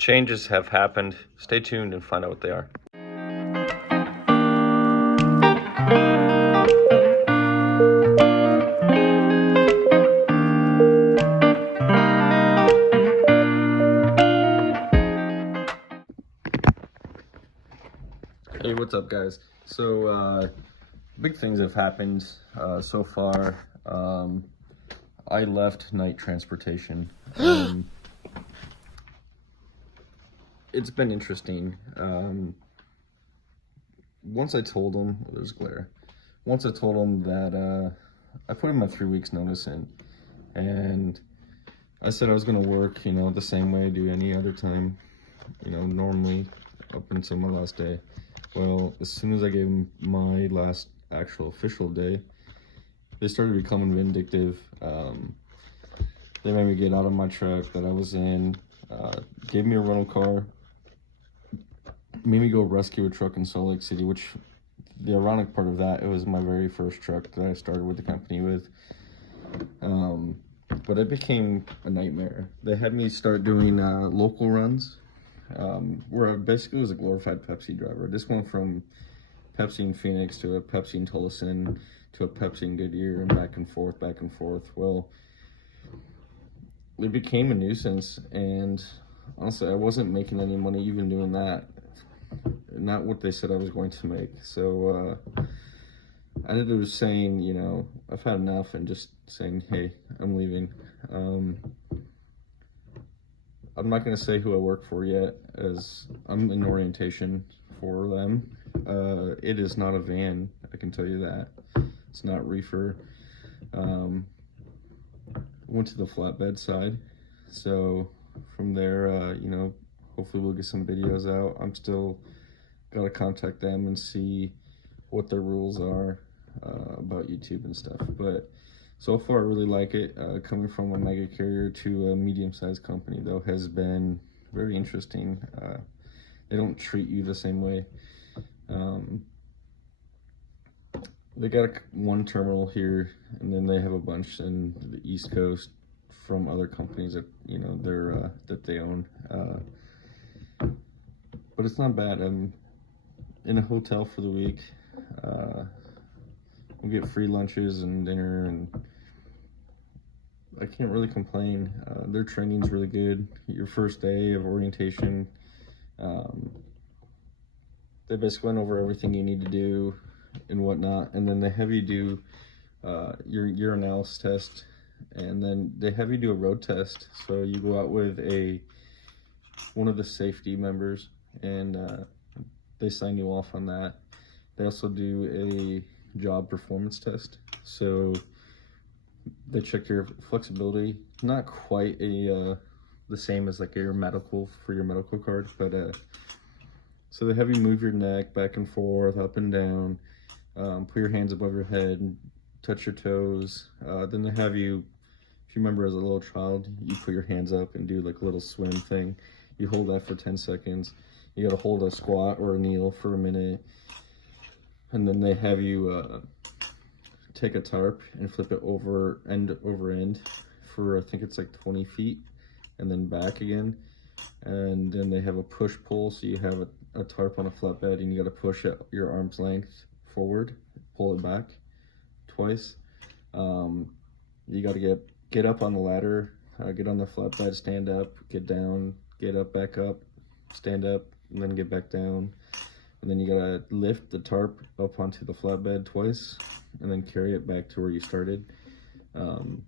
changes have happened. Stay tuned and find out what they are. Hey, what's up, guys? So, big things have happened so far. I left night transportation. It's been interesting. Once I told them, there's glare. Once I told them that I put in my 3 weeks notice in, and I said I was gonna work, the same way I do any other time, normally up until my last day. Well, as soon as I gave them my last actual official day, they started becoming vindictive. They made me get out of my truck that I was in, gave me a rental car, made me go rescue a truck in Salt Lake City, which the ironic part of that, it was my very first truck that I started with the company with. But it became a nightmare. They had me start doing local runs, where I basically was a glorified Pepsi driver. This went from Pepsi in Phoenix to a Pepsi in Tucson to a Pepsi in Goodyear, and back and forth, back and forth. Well, it became a nuisance, and honestly, I wasn't making any money even doing that. Not what they said I was going to make. So I ended up saying, I've had enough, and just saying, hey, I'm leaving. I'm not going to say who I work for yet, as I'm in orientation for them. It is not a van, I can tell you that. It's not reefer. Went to the flatbed side. So from there, hopefully we'll get some videos out. I'm still got to contact them and see what their rules are about YouTube and stuff. But so far, I really like it. Coming from a mega carrier to a medium-sized company, though, has been very interesting. They don't treat you the same way. They got one terminal here, and then they have a bunch in the East Coast from other companies that that they own. But it's not bad. I'm in a hotel for the week. We'll get free lunches and dinner, and I can't really complain. Their training's really good. Your first day of orientation, they basically went over everything you need to do and whatnot, and then they have you do your urinalysis test, and then they have you do a road test. So you go out with one of the safety members, and they sign you off on that. They also do a job performance test. So they check your flexibility. Not quite the same as like your medical card, but so they have you move your neck back and forth, up and down, put your hands above your head, touch your toes. Then they have you, if you remember as a little child, you put your hands up and do like a little swim thing. You hold that for 10 seconds. You gotta hold a squat or a kneel for a minute. And then they have you take a tarp and flip it over end for, I think it's like 20 feet, and then back again. And then they have a push-pull, so you have a tarp on a flatbed, and you gotta push it your arm's length forward, pull it back twice. You gotta get up on the ladder, get on the flatbed, stand up, get down, get up, back up, stand up, and then get back down. And then you gotta lift the tarp up onto the flatbed twice, and then carry it back to where you started. Trying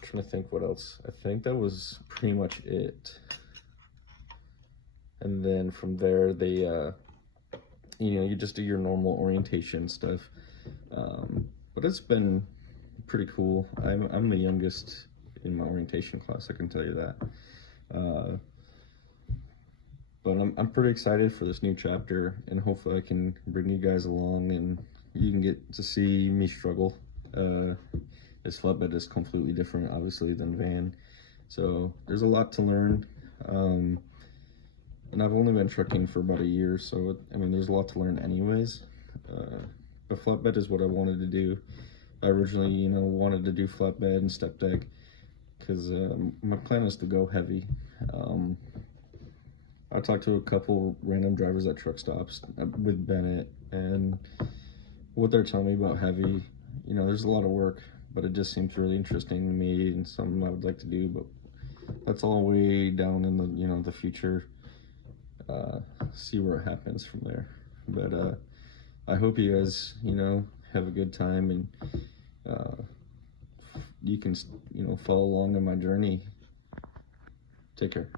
to think what else. I think that was pretty much it. And then from there, they, you just do your normal orientation stuff. But it's been pretty cool. I'm the youngest in my orientation class, I can tell you that. But I'm pretty excited for this new chapter, and hopefully I can bring you guys along and you can get to see me struggle. This flatbed is completely different, obviously, than van. So there's a lot to learn. And I've only been trucking for about a year, so there's a lot to learn anyways. But flatbed is what I wanted to do. I originally, wanted to do flatbed and step deck because my plan is to go heavy. I talked to a couple random drivers at truck stops with Bennett, and what they're telling me about heavy, you know, there's a lot of work, but it just seems really interesting to me and something I would like to do. But that's all way down in the, you know, the future. See where it happens from there. But I hope you guys, you know, have a good time, and you can, you know, follow along on my journey. Take care.